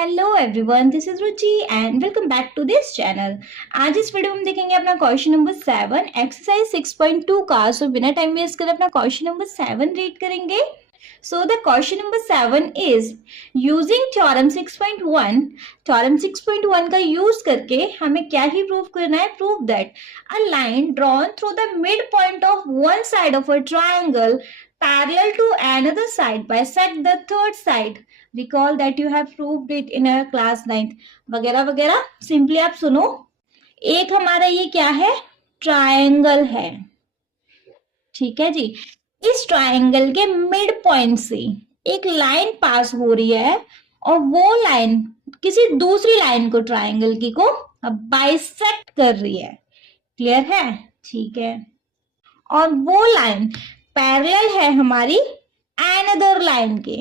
Hello everyone, this is Ruchi and welcome back to this channel. आज इस video में हम देखेंगे अपना क्वेश्चन नंबर 7 एक्सरसाइज 6.2 का। सो बिना टाइम वेस्ट कर अपना क्वेश्चन नंबर 7 रीड करेंगे। So the question number 7 is using theorem 6.1। Theorem 6.1 का यूज करके हमें क्या ही प्रूव करना है? Prove that a line drawn through the midpoint of one side of a triangle parallel to another side bisect the third side. Recall that you have proved it in a class 9th वगैरह वगैरह। Simply आप सुनो, एक हमारा ये क्या है? Triangle है, ठीक है जी। इस ट्रायंगल के मिड पॉइंट से एक लाइन पास हो रही है और वो लाइन किसी दूसरी लाइन को, ट्रायंगल की को बाइसेक्ट कर रही है। क्लियर है? ठीक है। और वो लाइन पैरेलल है हमारी अनदर लाइन के।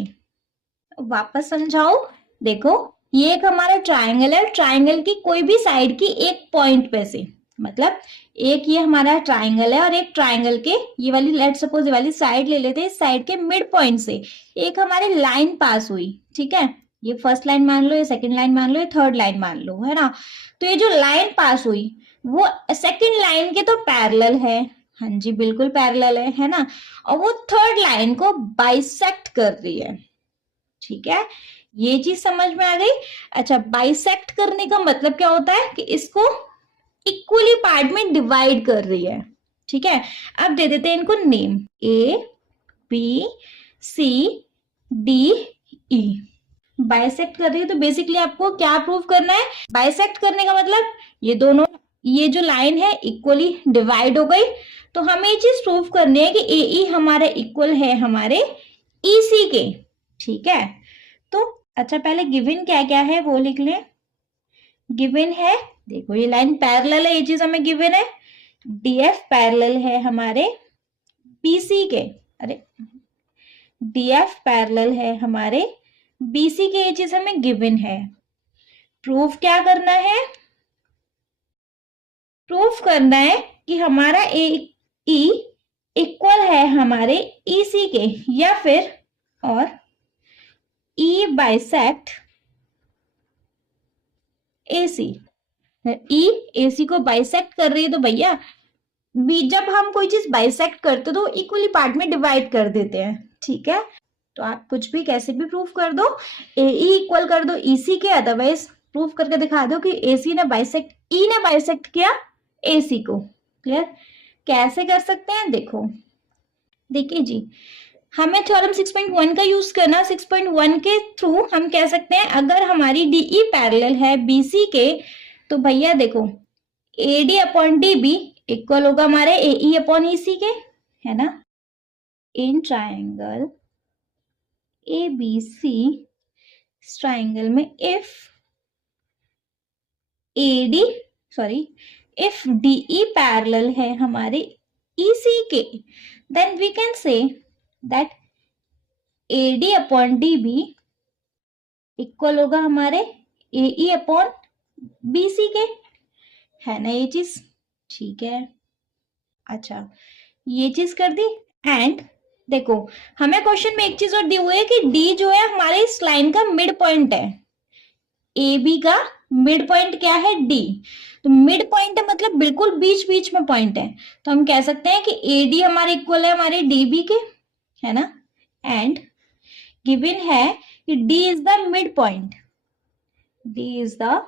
वापस समझाओ, देखो ये एक हमारा ट्रायंगल है, ट्रायंगल की कोई भी साइड की एक पॉइंट पे से, मतलब एक ये हमारा ट्रायंगल है और एक ट्रायंगल के ये वाली, लेट सपोज ये वाली साइड ले लेते हैं, इस साइड के मिड पॉइंट से एक हमारी लाइन पास हुई, ठीक है। ये फर्स्ट लाइन मान लो, ये सेकंड लाइन मान लो, ये थर्ड लाइन मान लो, है ना। तो ये जो लाइन पास हुई वो सेकंड लाइन के तो पैरेलल है, हाँ जी बिल्कुल पैरेलल है ना। और वो थर्ड लाइन को बाइसेक्ट कर रही है, ठीक है। ये चीज समझ में आ गई? अच्छा, बाइसेक्ट करने का मतलब क्या होता है कि इसको इक्वली पार्ट में डिवाइड कर रही है, ठीक है। अब दे देते हैं इनको name, A B C D E. Bisect कर रही है तो बेसिकली आपको क्या प्रूव करना है? बाइसेक्ट करने का मतलब ये दोनों, ये जो लाइन है इक्वली डिवाइड हो गई, तो हमें ये चीज प्रूव करनी है कि ए ई हमारे इक्वल है हमारे ई सी के, ठीक है। तो अच्छा, पहले गिवन क्या क्या है वो लिख लें। गिवन है, देखो ये लाइन पैरेलल है, ये चीज हमें गिवन है। डीएफ पैरेलल है हमारे बीसी के, अरे डीएफ पैरेलल है हमारे बीसी के, ये चीज हमें गिवन है। प्रूफ क्या करना है? प्रूफ करना है कि हमारा ए ई इक्वल है हमारे ई सी के, या फिर और ई बाइसेक्ट ए सी। ई ए सी को बाइसेक्ट कर रही है तो भैया जब हम कोई चीज बाइसेक्ट करते तो इक्वली पार्ट में डिवाइड कर देते हैं, ठीक है। तो आप कुछ भी कैसे भी प्रूफ कर दो, ए ई इक्वल कर दो ई सी के, अदरवाइज प्रूफ करके दिखा दो कि ए सी ने बाइसेक्ट, ई ने बाइसेक्ट किया ए सी को। क्लियर? कैसे कर सकते हैं? देखो, देखिए जी, हमें थ्योरम 6.1 का यूज करना। 6.1 के थ्रू हम कह सकते हैं अगर हमारी डीई पैरेलल है बीसी के, तो भैया देखो A D upon D B equal होगा हमारे ए ई अपॉन ई सी के, है ना। In triangle A B C, triangle में if A D, sorry, if D E parallel है हमारे ई सी के, then we can say that A D upon D B equal होगा हमारे ए ई अपॉन बी सी के, है ना ये चीज, ठीक है। अच्छा, ये चीज कर दी। एंड देखो हमें क्वेश्चन में एक चीज और दी हुई है कि डी जो है हमारे इस लाइन का मिड पॉइंट है, ए बी का मिड पॉइंट क्या है? डी। तो मिड पॉइंट है मतलब बिल्कुल बीच बीच में पॉइंट है, तो हम कह सकते हैं कि ए डी हमारे इक्वल है हमारे डी बी के, है ना। एंड गिवन है कि D is the midpoint, D is the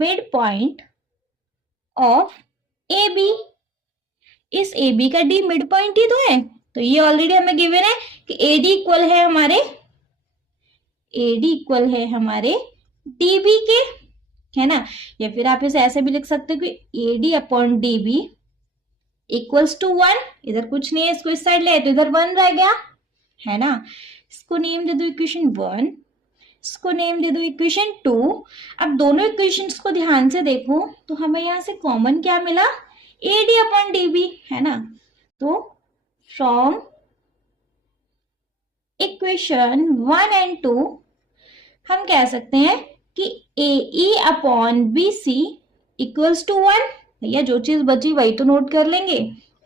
midpoint of A B. इस ए बी का डी मिड पॉइंट ही तो है, तो ये ऑलरेडी हमें गिवन है कि ए डी इक्वल है हमारे, ए डी इक्वल है हमारे डी बी के, है ना। या फिर आप इसे ऐसे भी लिख सकते हो कि A D upon D B equals to 1। इधर कुछ नहीं है, इसको इस साइड ले तो इधर 1 रह गया, है ना। इसको नेम दे दो इक्वेशन 1, इसको नेम दे दो इक्वेशन 2। अब दोनों इक्वेशंस को ध्यान से देखो तो हमें यहां से कॉमन क्या मिला? A D upon D B, है ना। तो फ्रॉम इक्वेशन 1 एंड 2 हम कह सकते हैं कि A E upon B C equals to 1। भैया जो चीज बची वही तो नोट कर लेंगे,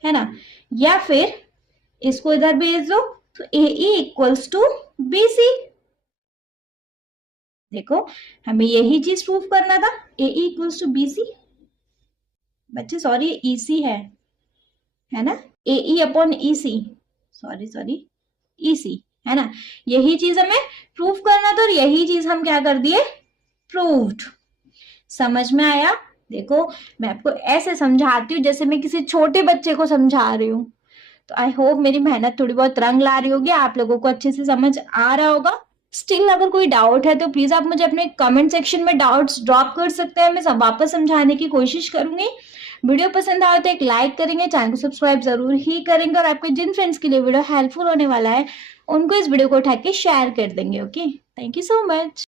है ना। या फिर इसको इधर भेज दो तो A E equals to B C, देखो हमें यही चीज प्रूफ करना था, A equals to B C. बच्चे सॉरी ईसी है ना, ए ई अपॉन ई सी, सॉरी ई सी, है ना। यही चीज हमें प्रूफ करना था और यही चीज हम क्या कर दिए, प्रूव्ड। समझ में आया? देखो मैं आपको ऐसे समझाती हूँ जैसे मैं किसी छोटे बच्चे को समझा रही हूँ। तो आई होप मेरी मेहनत थोड़ी बहुत रंग ला रही होगी, आप लोगों को अच्छे से समझ आ रहा होगा। स्टिल अगर कोई डाउट है तो प्लीज आप मुझे अपने कमेंट सेक्शन में डाउट्स ड्रॉप कर सकते हैं, मैं सब वापस समझाने की कोशिश करूंगी। वीडियो पसंद आए तो एक लाइक करेंगे, चैनल को सब्सक्राइब जरूर ही करेंगे और आपके जिन फ्रेंड्स के लिए वीडियो हेल्पफुल होने वाला है उनको इस वीडियो को उठा के शेयर कर देंगे। Okay, thank you so much.